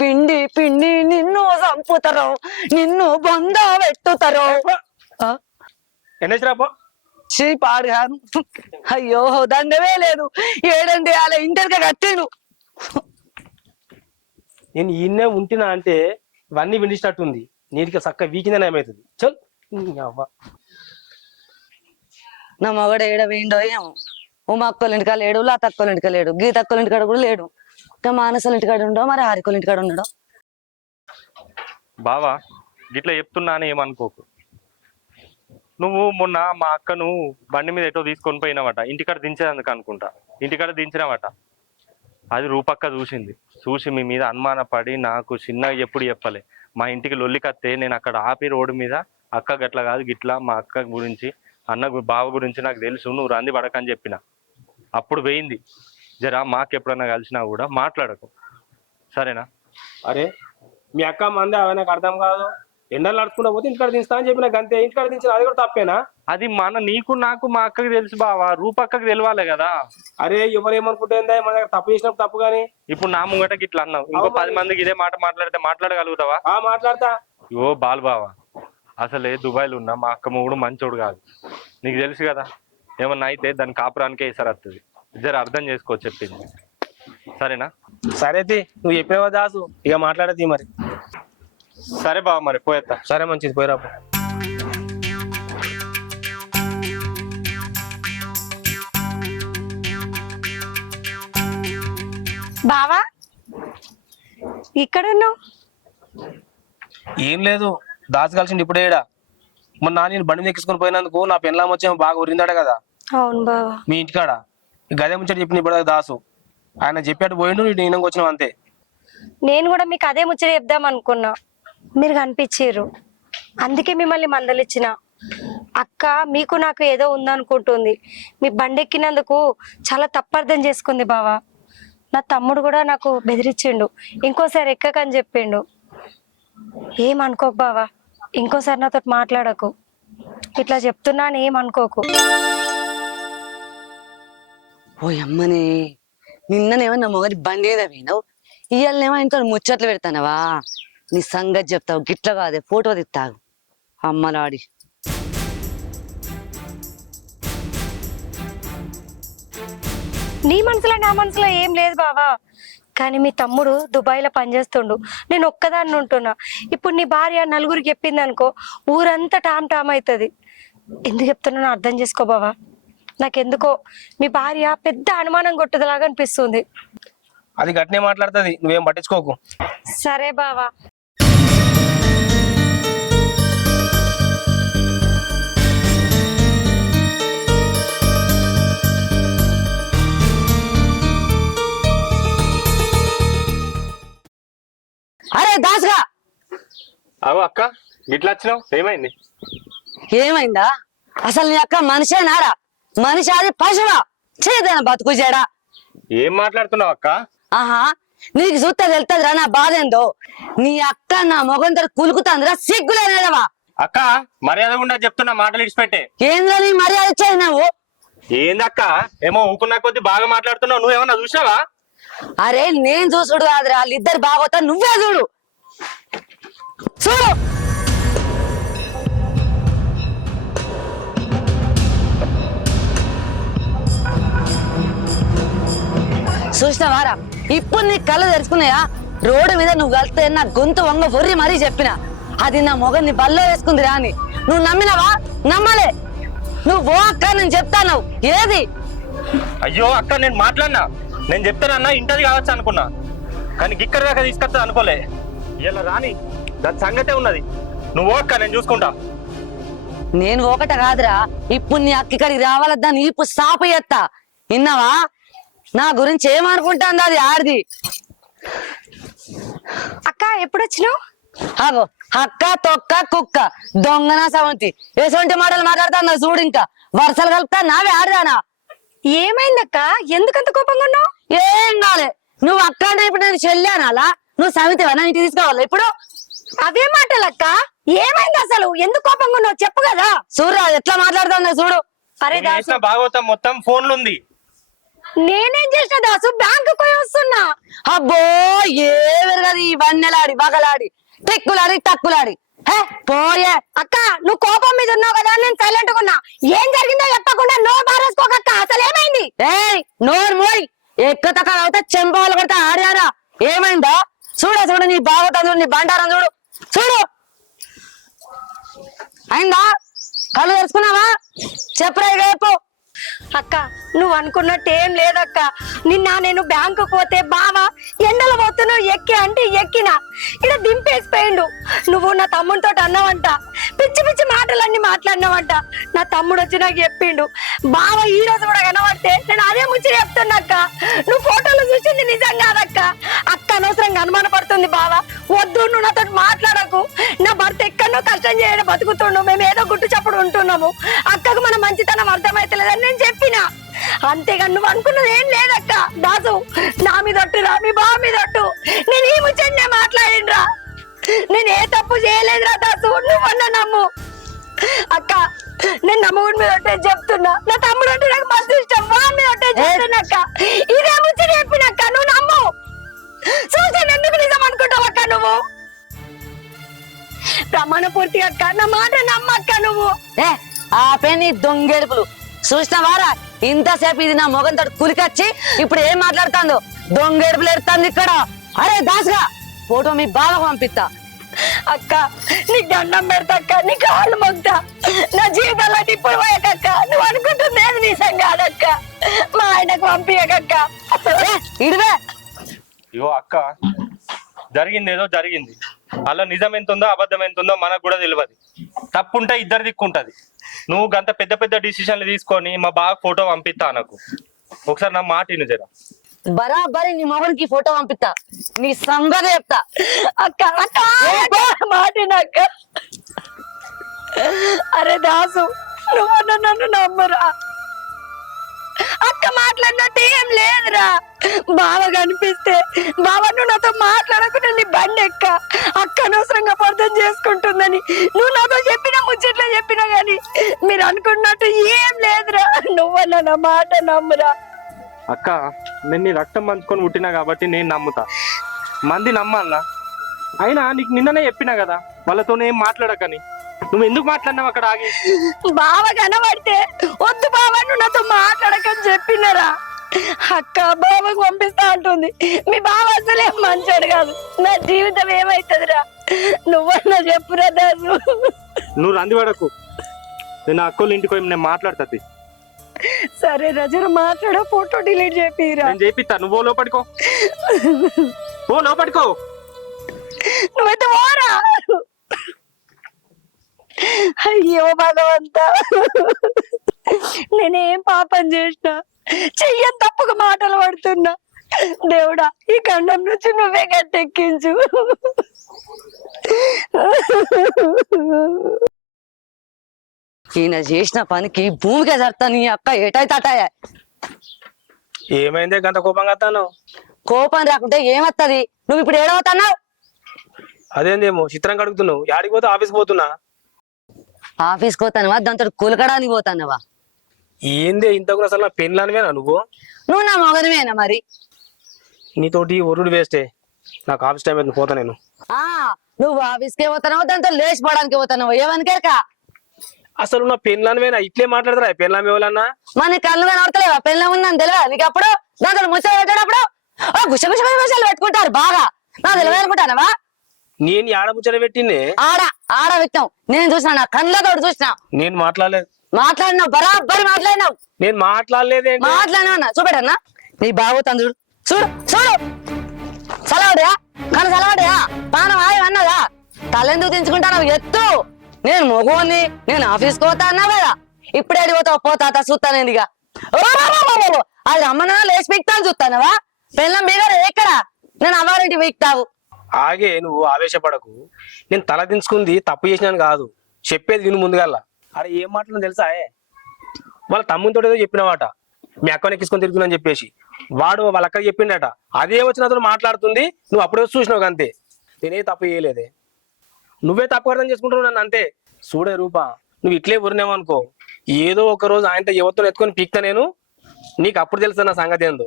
పిండి నిన్ను చంపుతారో. నిన్ను బొంద పెట్టుతారో. ఎన్నేసిరాపో. పాడు కాను. అయ్యో దండమే లేదు. 7 ఇంటర్గా కట్టిండు. నేను ఈయన్నే ఉంటినా అంటే ఇవన్నీ విండిచినట్టుంది. నీటికి చక్క వీకిందని ఏమవుతుంది. చల్ అవ్వ. నా మగడు ఏడ వేయండో ఏమో. ఉమా అక్కల ఇంటికాడ లేడు, లత అక్కల ఇంటికాడ లేడు, గీత అక్కల ఇంటికాడ కూడా లేడు. ఇంకా మానసల ఇంటికాడ ఉండో, మరి హారికల ఇంటికాడ ఉండడో. బావా గిట్లా చెప్తున్నాను ఏమనుకోకు. నువ్వు మొన్న మా అక్కను బండి మీద ఎటో తీసుకొని పోయినావట, ఇంటికాడ దించేందుకు అనుకుంటా. ఇంటికాడ దించినావట. అది రూపక్క చూసి మీ మీద అనుమాన పడి నాకు చిన్నగా ఎప్పుడు చెప్పలే. మా ఇంటికి లొల్లికత్తే నేను అక్కడ ఆపి రోడ్డు మీద అక్క గట్ల కాదు గిట్లా మా అక్క గురించి బావ గురించి నాకు తెలుసు, నువ్వు రంది పడకని చెప్పిన. అప్పుడు పోయింది. జరా మాకెప్పుడన్నా కలిసినా కూడా మాట్లాడకు, సరేనా? అరే మీ అక్క మంది అవి నాకు అర్థం కాదు. ఎండలు నడుచుకుంటా పోతే ఇంటికాడ దించుతా అని చెప్పిన అంతే. ఇంటికాడ దించిన అది కూడా తప్పేనా? అది నీకు నాకు మా అక్కకి తెలుసు బావా, రూపక్కకి తెలియాలి కదా. అరే ఎవరేమనుకుంటుందా మన దగ్గర తప్పు చేసినప్పుడు తప్పు కానీ. ఇప్పుడు నా ముంగటకి ఇట్లా అన్నావు, ఇంకో 10 మందికి ఇదే మాట మాట్లాడితే మాట్లాడగలుగుతావా? మాట్లాడతా. ఓ బాలు బావా, అసలే దుబాయ్లో ఉన్నా మా అక్క మొగుడు మంచోడు కాదు, నీకు తెలుసు కదా. ఏమన్నా అయితే దాని కాపురానికే ఇసరు వస్తుంది. జర అర్థం చేసుకో చెప్పింది, సరేనా? సరే నువ్వు చెప్పినావా దాసు, ఇక మాట్లాడతీ మరి. సరే బావ, మరి పోయేస్తా. సరే మంచిది, పోయిరా. బావా ఇక్కడ ఉన్నావు? ఏం లేదు, దాసు కలిసిండి ఇప్పుడే. మొన్న నేను బండి ఎక్కించుకొని పోయినందుకు నా పెళ్ళాం వచ్చేమో బాగా ఉరిందాడ కదా అవును బావా. మీ ఇంటికాడ. గదే ముచ్చట చెప్పిన ఇప్పుడు దాసు. ఆయన చెప్పాడు పోయిండు, నేను వచ్చినావు అంతే. నేను కూడా మీకు అదే ముచ్చట చెప్దాం అనుకున్నా, మీరు కనిపించారు, అందుకే మిమ్మల్ని మందలిచ్చిన. అక్క మీకు నాకు ఏదో ఉందనుకుంటుంది. మీ బండి ఎక్కినందుకు చాలా తప్పర్థం చేసుకుంది బావా. నా తమ్ముడు కూడా నాకు బెదిరించిండు, ఇంకోసారి ఎక్కకని చెప్పిండు. ఏమనుకోకు బావా, ఇంకోసారి నాతో మాట్లాడకు. ఇట్లా చెప్తున్నాను, ఏమనుకోకు. ఓ అమ్మని, నిన్ననేమో నా మొగలి బండి ఏదో పోయినావు, ఇవాళనేమో ఇంట్లో ముచ్చట్లు పెడతానవా? నీ సంగతి చెప్తావు, గిట్ల కాదే ఫోటో తిత్తావు అమ్మలాడి. నీ మనసులో నా మనసులో ఏం లేదు బావా, కానీ మీ తమ్ముడు దుబాయ్లో పనిచేస్తుండు, నేను ఒక్కదాన్ని ఉంటున్నా. ఇప్పుడు నీ భార్య నలుగురికి చెప్పింది అనుకో, ఊరంతా టామ్ టామ్ అవుతుంది. ఎందుకు చెప్తున్నానో అర్థం చేసుకో బావా. నాకెందుకో మీ భార్య పెద్ద అనుమానం కొట్టేదిలాగా అనిపిస్తుంది. అది గట్నే మాట్లాడుతుంది, నువ్వేం పట్టించుకోకు. సరే బావా. అరే దాసుగా, అవు అక్క గిట్లా వచ్చినావు, ఏమైంది? ఏమైందా? అసలు నీ అక్క మనిషేనారా? మనిషి అది పశువా? చేదైనా బతుకు చేయడా? ఏం మాట్లాడుతున్నావు అక్క? ఆహా, నీకు చూస్తే వెళ్తాదిరా నా బాధ ఏందో. నీ అక్క నా మొగంతో కులుకుతాందిరా, సిగ్గులేనేదవా? అక్క మర్యాద గుండా చెప్తున్నా, మాటలు ఇడిచిపెట్టే. ఏంద్రా నీ మర్యాద ఇచ్చేది నువ్వు? ఏందక్క ఏమో ఊకున్నా కొద్ది బాగా మాట్లాడుతున్నావు, నువ్వేమన్నా చూసావా? అరే నేను చూసుడు కాదురా, వాళ్ళిద్దరు బాగోతా నువ్వే చూడు. చూడు చూసినవారా, ఇప్పుడు నీ కళ్ళు తెరుచుకున్నాయా? రోడ్డు మీద నువ్వు కలిస్తే నా గొంతు వంగ ఒర్రి మరీ చెప్పిన, అది నా మొగని బల్లో వేసుకుందిరా అని. నువ్వు నమ్మినవా? నమ్మలే. నువ్వు ఓ అక్క, నేను చెప్తాను ఏది. అయ్యో అక్క నేను మాట్లాడినా, నేను చెప్తానన్నా ఇంటది కావచ్చు అనుకున్నా, కానీ గిక్కర దాకా తీసుకొస్తా అనుకోలే. ఇలా రాని దాని సంగతే ఉన్నది. నువ్వు అక్క, నేను చూసుకుంటా. నేను ఒకట కాదురా, ఇప్పుడు నీ అక్క ఇక్కడికి రావాలద్దా, నీ ఇప్పుడు సాపు చేస్తా. విన్నావా? నా గురించి ఏమనుకుంటాంది అది ఆడిది. అక్క ఎప్పుడు వచ్చినావు? అగో అక్క తొక్క కుక్క దొంగన సవంతి ఎటువంటి మాటలు మాట్లాడుతున్నా చూడు. ఇంకా వరుసలు కలుపుతా నావే ఆడదానా? ఏమైందక్క, ఎందుకంత కోపంగా ఉన్నావు? ఏం కాలే. నువ్వు అక్క అంటే ఇప్పుడు నేను చెల్లానాలా? నువ్వు సవితివా? ఇంటికి తీసుకోవాలి ఇప్పుడు? అవే మాటలక్క, ఏమైంది అసలు? ఎందుకు కోపంగా ఉన్నావు చెప్పు కదా. చూడరా ఎట్లా మాట్లాడుతున్నా చూడు. అరే దాసు, బాగోతాం మొత్తం ఫోన్లు ఉంది. నేనేం చేసిన దాసు, బ్యాంకు పోయి వస్తున్నా. అబ్బో ఏవరు ఈ వన్నెలాడి బగలాడి టిక్కులాడి తక్కులాడి. హే పోయే. అక్క నువ్వు కోపం మీద ఉన్నావు కదా, నేను సైలెంట్ గా ఉన్నా. ఏం జరిగిందో చెప్పకుండా నోరు బారేసుకోకక్క. అసలు ఏమైంది? ఏయ్ నోరు మోయ్, ఎక్కువ తక్కువ అవుతా చెంపలు కొడతా ఆడారా. ఏమైందా? చూడు నీ బాగోతాను నీ బండారం చూడు చూడు అయిందా కళ్ళు తెరుచుకున్నావా చెప్పరా ఇక చెప్పు అక్క నువ్వు అనుకున్నట్టు ఏం లేదక్క. నిన్న నేను బ్యాంకు పోతే బావా ఎండలో పోతున్నావు ఎక్కి అంటే ఎక్కినా ఇక్కడ దింపేసిపోయిండు. నువ్వు నా తమ్ముడితో అన్నావంట, పిచ్చి పిచ్చి మాటలన్నీ మాట్లాడినావంట. నా తమ్ముడు వచ్చి నాకు చెప్పిండు. బావ ఈ రోజు కూడా కనబడితే నేను అదే ముచ్చి చెప్తున్నా అక్క. నువ్వు ఫోటోలు చూసింది నిజం కాదక్క. అక్క అనవసరంగా అనుమానపడుతుంది బావ. వద్దు, నువ్వు నాతో మాట్లాడకు. నా భర్త ఎక్కడో కష్టం చేయడం బతుకుతుండు, మేము ఏదో గుట్టు చప్పుడు ఉంటున్నాము. అక్కకు మన మంచితనం అర్థమైతలేదని నేను చెప్పినా. అంతేగా నువ్వు అనుకున్నది ఏం లేదక్క. దాసు నా మీద ఒట్టురా, మీ బావ మీద ఒట్టు. నేను ఈ ముచ్చండి మాట్లాడినరా, నేను ఏ తప్పు చేయలేదురా దాసు, నువ్వన్నా నమ్ము. అక్క నేను నమ్ముడి మీద ఒట్టే చెప్తున్నా. నా తమ్ముడు అంటే నాకు మస్తు ఇష్టం, వా మీద ఒట్టే చెప్తున్నా అక్క. ఇదే ముచ్చట చెప్పినక్క, నువ్వు నమ్ము. చూసాను ఎందుకు నిజం అనుకుంటావు అక్క నువ్వు. ప్రమాణ పూర్తి అక్క, నా మాట నమ్మక్క నువ్వు. ఏ ఆపే నీ దొంగేడుపులు చూసినవారా? ఇంతసేపు ఇది నా మొగంతో కులికొచ్చి ఇప్పుడు ఏం మాట్లాడుతాందో దొంగేడుపులు ఎడుతుంది ఇక్కడ. అరే దాసుగా ఫోటో మీ బావకు పంపిస్తా. అక్క నీకు దండం పెడతా అక్క, నీ కాళ్ళు మొక్తా. నా జీవితంలో ఇప్పుడు పోయాకక్క. నువ్వు అనుకుంటుంది ఏది నిజం కాదక్క. మా ఆయనకు పంపించకక్క. ఇడివే ఇగో అక్క, జరిగింది ఏదో జరిగింది. అలా నిజం ఎంత ఉందో అబద్ధం ఎంత ఉందో మనకు కూడా తెలియదు. తప్పుంటే ఇద్దరు దిక్కుంటది. నువ్వు గంత పెద్ద పెద్ద డిసిషన్లు తీసుకొని మా బాగా ఫోటో పంపిస్తా నాకు. ఒకసారి నా మాట విను జరా. బరాబరి నీ మొగనికి ఫోటో పంపిస్తా, నీ సంగతి చెప్తా. అక్క అక్క మాటినక్క. అరే దాసు నువ్వు నన్ను నమ్మరా. అక్క మాట్లాడినట్టు ఏం లేదురా. బావ కనిపిస్తే బావ నువ్వు నాతో మాట్లాడకుండా నీ బండి ఎక్క. అక్క అనవసరంగా అర్థం చేసుకుంటుందని నువ్వు నాతో చెప్పినా ముచ్చట్లా చెప్పినా గాని మీరు అనుకున్నట్టు ఏం లేదురా. నువ్వన్నా నా మాట నమ్మురా. అక్క నేను నీ రక్తం పంచుకొని పుట్టినా కాబట్టి నేను నమ్ముతా. మంది నమ్మన్నా. అయినా నీకు నిన్ననే చెప్పినా కదా వాళ్ళతో ఏం మాట్లాడకని. నువ్వు ఎందుకు మాట్లాడినావు అక్కడ ఆగి? బావ కనబడితే వద్దు బావ నువ్వు నాతో మాట్లాడకని చెప్పినరా. అక్క బావకు పంపిస్తా అంటుంది. మీ బావ అసలే మంచోడు కాదు. నా జీవితం ఏమైతుందిరా? నువ్వన్నా చెప్పురా దాసు. నువ్వు రంది పడకు. నేను అక్కోళ్ళ ఇంటికి పోయి నేను మాట్లాడుతుంది. సరే రజన మాట్లాడ, ఫోటో డిలీట్ చేపిరా. నేను చేపిస్తా, నువ్వు లోపడుకో. ఓ లోపడుకో. నువ్వైతే పోరా. అయ్యో భగవంతా, నేనేం పాపం చేసినా చెయ్యని తప్పుగా మాటలు పడుతున్నా. దేవుడా ఈ ఖండం నుంచి నువ్వే గట్టెక్కించు. ఈయన చేసిన పనికి భూమికే జరుగుతా. నీ అక్క ఏటైతే అటాయా. ఏమైందే గంత కోపంగా వస్తాను? కోపం రాకుంటే ఏమత్తది? నువ్వు ఇప్పుడు ఏడవుతున్నావు? అదేందేమో చిత్రం కడుగుతున్నావు. యాడికి పోతే ఆఫీస్కి పోతున్నా. ఆఫీస్కి పోతానవా? దాంతో కులకడానికి పోతానవా? ఏందే ఇంతకు అసలు నా పెళ్ళానివేనా నువ్వు? నువ్వు నా మొగనివేనా మరి? నీతోటి ఒరుడు వేస్టే. నాకు ఆఫీస్ టైం అయితే పోతా నేను. ఆ నువ్వు ఆఫీస్కే పోతానవా? దాంతో లేచిపోవడానికి పోతానవా? ఏమనికేక అసలు నా పెళ్ళానివేనా? ఇట్లే మాట్లాడతారా పెళ్ళాం ఎవరన్నా? మన కళ్ళు కనబడతలేవా? పెళ్ళం ఉందని తెలియదా నీకు? అప్పుడు దాంతో ముచ్చట పెట్టేటప్పుడు గుష గుష గుషలు పెట్టుకుంటారు బాగా. నా తెలియదు అనుకుంటానవా? నేను ఆడ ముచ్చట పెట్టిందే. ఆడ వ్యక్తం నేను చూసినా, నా కళ్ళతో చూసినా. నేను మాట్లాడలేదు. మాట్లాడినావు, బరాబరి మాట్లాడినావు. నేను మాట్లాడలేదే. మాట్లాడినా చూపెట్టన్నా నీ బాబోతాను. చూడు చూడు చూడు. సలవాడియా కానీ సలవాడియా పానం ఆయ అన్నదా? తలెందుకు దించుకుంటావు? ఎత్తు. నేను మొగోని, నేను ఆఫీస్కి పోతా అన్నా కదా. ఇప్పుడే అడిగిపోతావు, పోతా చూస్తాను. ఇక అది అమ్మనా లేచి పీక్తాను చూస్తానవా? పెళ్ళం మీద ఎక్కడ? నేను అవ్వారింటి పీక్తావు. ఆగే నువ్వు ఆవేశపడకు. నేను తల దించుకుంది తప్పు చేసినాను కాదు. చెప్పేది విను ముందుగల్లా. అక్కడ ఏం మాట్లాడినా తెలుసా? వాళ్ళ తమ్మునితో ఏదో చెప్పినవాట, మీ అక్కని ఎక్కించుకొని తిరుగుతుందని చెప్పేసి. వాడు వాళ్ళ అక్కకి చెప్పిండట. అదే వచ్చిన అతను మాట్లాడుతుంది. నువ్వు అప్పుడే చూసినావు అంతే. నేనే తప్పు చేయలేదే. నువ్వే తప్పు అర్థం చేసుకుంటున్నావు నన్ను అంతే. చూడే రూపా, నువ్వు ఇట్లే ఊరినేవనుకో, ఏదో ఒక రోజు ఆయనతో ఎవరితో ఎత్తుకొని పీక్తా నేను. నీకు అప్పుడు తెలుసు నా సంగతి ఏందో.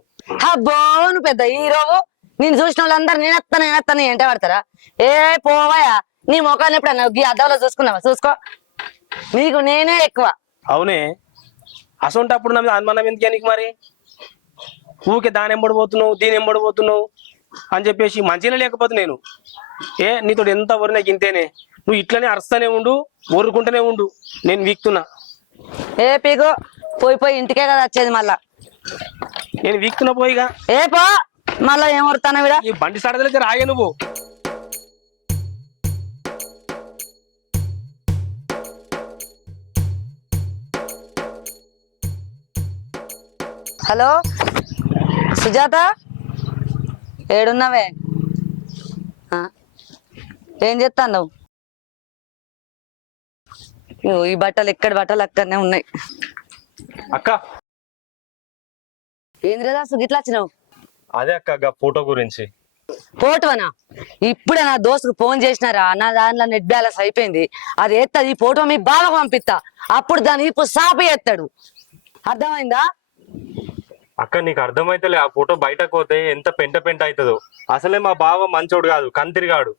అబ్బో నువ్వు పెద్ద హీరోవు. నేను చూసిన వాళ్ళందరూ నేనెత్తాను ఎంట పడతారా? ఏ పోవాయా? నీ ముఖాన్ని ఎప్పుడన్నా ఈ అద్దంలో చూసుకున్నావా? చూసుకో. నీకు నేనే ఎక్కువ. అవునే, అసొంటప్పుడు నా మీద అనుమానం ఎందుకే నీకు? మరి ఊకే దాని ఎంబడిపోతున్నావు, దీని ఎంబడిపోతున్నావు. అని చెప్పేసి మంచిగా లేకపోతే నేను నీతో ఎంత వరు నాకు ఇంతేనే, నువ్వు ఇట్లనే అరుస్తూనే ఉండు, ఊరుకుంటూనే ఉండు, నేను వీక్తున్నా. ఏ పీకో, పోయి పోయి ఇంటికే కదా వచ్చేది మళ్ళా. నేను వీక్తున్నా పోయిగా. ఏ పో, మళ్ళా ఏం వరుతానా విడా. ఈ బండి సడదలకి రాగే నువ్వు. హలో సుజాత, ఏడున్నావే? ఏం చేస్తాను? ఈ బట్టలు ఎక్కడి బట్టలు అక్కడనే ఉన్నాయి. అక్క ఏంద్రా దాసు గిట్లా వచ్చినావు? అదే అక్క ఫోటో గురించి. ఫోటోనా? ఇప్పుడే నా దోస్తుకు ఫోన్ చేసినారా, నా దాంట్లో నెట్ బ్యాలెన్స్ అయిపోయింది. అది ఎత్తది, ఈ ఫోటో మీ బాగా పంపిస్తా, అప్పుడు దాన్ని ఇప్పుడు సాపి ఎత్తాడు. అర్థమైందా? అక్క నీకు అర్థమైతలే, ఆ ఫోటో బయటకు పోతే ఎంత పెంట పెంట అవుతుందో. అసలే మా బావ మంచోడు కాదు, కంతిరిగాడు.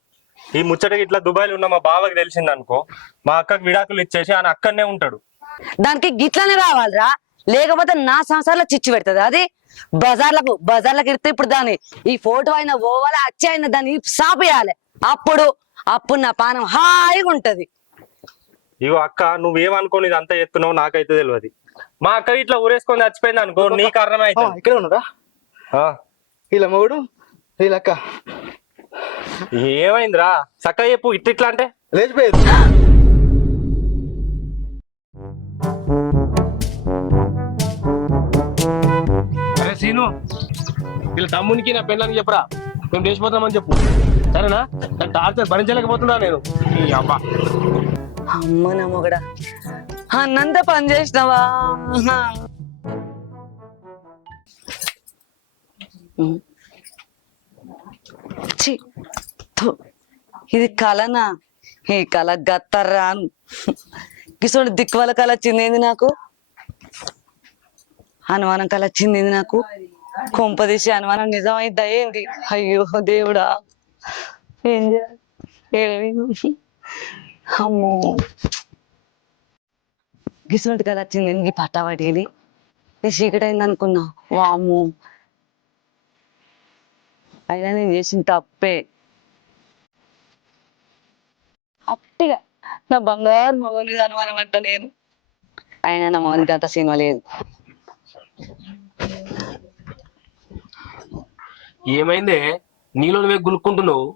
ఈ ముచ్చటకి ఇట్లా దుబాయ్లో ఉన్న మా బావకి తెలిసింది అనుకో, మా అక్కకి విడాకులు ఇచ్చేసి ఆయన అక్కడనే ఉంటాడు. దానికి గిట్లనే రావాలిరా, లేకపోతే నా సంసారంలో చిచ్చు పెడుతుంది. అది బజార్లకు ఇడితే ఇప్పుడు దాన్ని ఈ ఫోటో అయినా పోవాలి, అచ్చి అయినా దాన్ని సాపేయాలి. అప్పుడు నా పానం హాయిగా ఉంటది. ఇగో అక్క, నువ్వేమనుకోని ఇదంతా ఎత్తున్నావు నాకైతే తెలియదు. మా అక్క ఇట్లా ఊరేసుకొని చచ్చిపోయింది అనుకో, నీ కారణం అయితే. ఇక్కడ ఉన్నారా వీళ్ళ మగుడు వీళ్ళక్క? ఏమైందిరా చక్క చెప్పు. ఇట్లా అంటే లేచిపోయేది. అరే సీను, వీళ్ళ తమ్మునికి నా పెళ్ళని చెప్పరా, మేము లేచిపోతామని చెప్పు, సరేనా? నాకు టార్చర్ భరించలేకపోతున్నా నేను. ఈ అబ్బా అమ్మ నా మొగడా, అన్నంత పని చేసినవా? ఛీ, థు, ఇది కలనా? ఈ కళ గత్తర్రాను. కిసోడు దిక్కువల కళ వచ్చింది నాకు, అనుమానం కళ వచ్చింది నాకు. కొంపదీసి అనుమానం నిజమైద్దా ఏంది? అయ్యో దేవుడా, ఏం చేయాలి? అమ్మో, గిసుంటి కళ వచ్చింది ఈ పట్టావాడేది. ఈ చీకటి అయింది అనుకున్నా. వామ్మో, అయినా నేను చేసిన తప్పే. అట్టిగా నా బంగారు మగనికి అనుమానం అంట నేను. అయినా నా మగనికి అంత సినిమా లేదు. ఏమైందే, నీలో నువ్వే గులుక్కుంటున్నావు?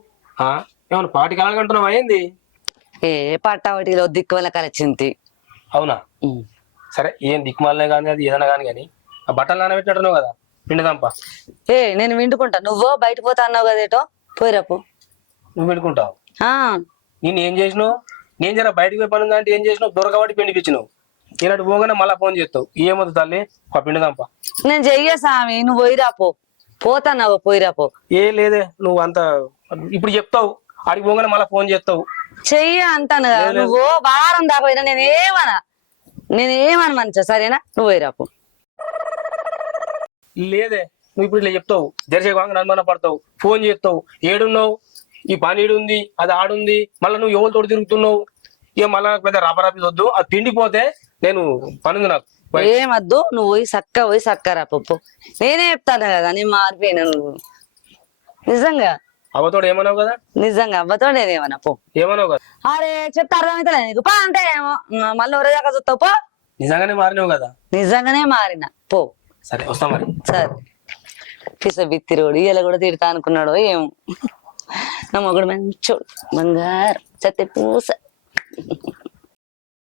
ఏమన్నా పాటి కలగంటున్నావా ఏంది? ఏ పట్టావాటిలో దిక్కువల కలచింది. అవునా? సరే, ఏం దిక్కుమాలనే కానీ అది ఏదైనా కానీ ఆ బట్టలు నానబెట్టినట్టున్నావు కదా, పిండిదంప. నేను విండుకుంటా, నువ్వు బయట పోతా అన్నావు కదేటో, పోయిరాపు. నువ్వు పెట్టుకుంటావు? నేను ఏం చేసినావు? నేను జర బయటకు పోయి పని ఉందంటే ఏం చేసినావు? దొరకబట్టి పిండిపించినావు. ఈనాడు పోగానే మళ్ళా ఫోన్ చేస్తావు. ఏమొద్దు తల్లి, ఒక పిండిదంప. నేను చెయ్య స్వామి, నువ్వు పోయిరాపో. పోతాన్నావు, పోయిరాపో. ఏ లేదే, నువ్వు అంత ఇప్పుడు చెప్తావు, ఆడికి పోగానే మళ్ళా ఫోన్ చేస్తావు. చెయ్య అంటాను కదా, నువ్వు వారం దాపోయినా నేనేమను మంచిగా, సరేనా? నువ్వు పోయిరాపో. లేదే, నువ్వు ఇప్పుడు ఇట్లా చెప్తావు, జరసేపు అనుమాన పడతావు, ఫోన్ చేస్తావు, ఏడున్నావు, ఈ పని ఈడుంది, అది ఆడుంది, మళ్ళీ నువ్వు ఎవరితో తిరుగుతున్నావు. ఇక మళ్ళీ నాకు పెద్ద రపరాపి వద్దు, అది తిండిపోతే నేను పనుంది నాకు. ఏమద్దు, నువ్వు పోయి సక్క రాపో. నేనే చెప్తాను కదా, నేను మారిపోయినా. నువ్వు నిజంగా అవ్వతోడు ఏమన్నావు కదా? నిజంగా అవ్వతో నేనేమన్నా పో. ఏమన్నావు కదా? అరే చెప్తా, అర్థమైతే నీకు పా అంటే ఏమో మళ్ళీ ఒరే దాకా చూస్తావు. పో. నిజంగానే మారినావు కదా? నిజంగానే మారిన, పో. సరే, వస్తా మరి. సరే, పిస బిత్తిరోడు ఇలా కూడా తిడతా అనుకున్నాడో ఏమో. నా మొగుడు మంచోడు, బంగారు సత్య పూస.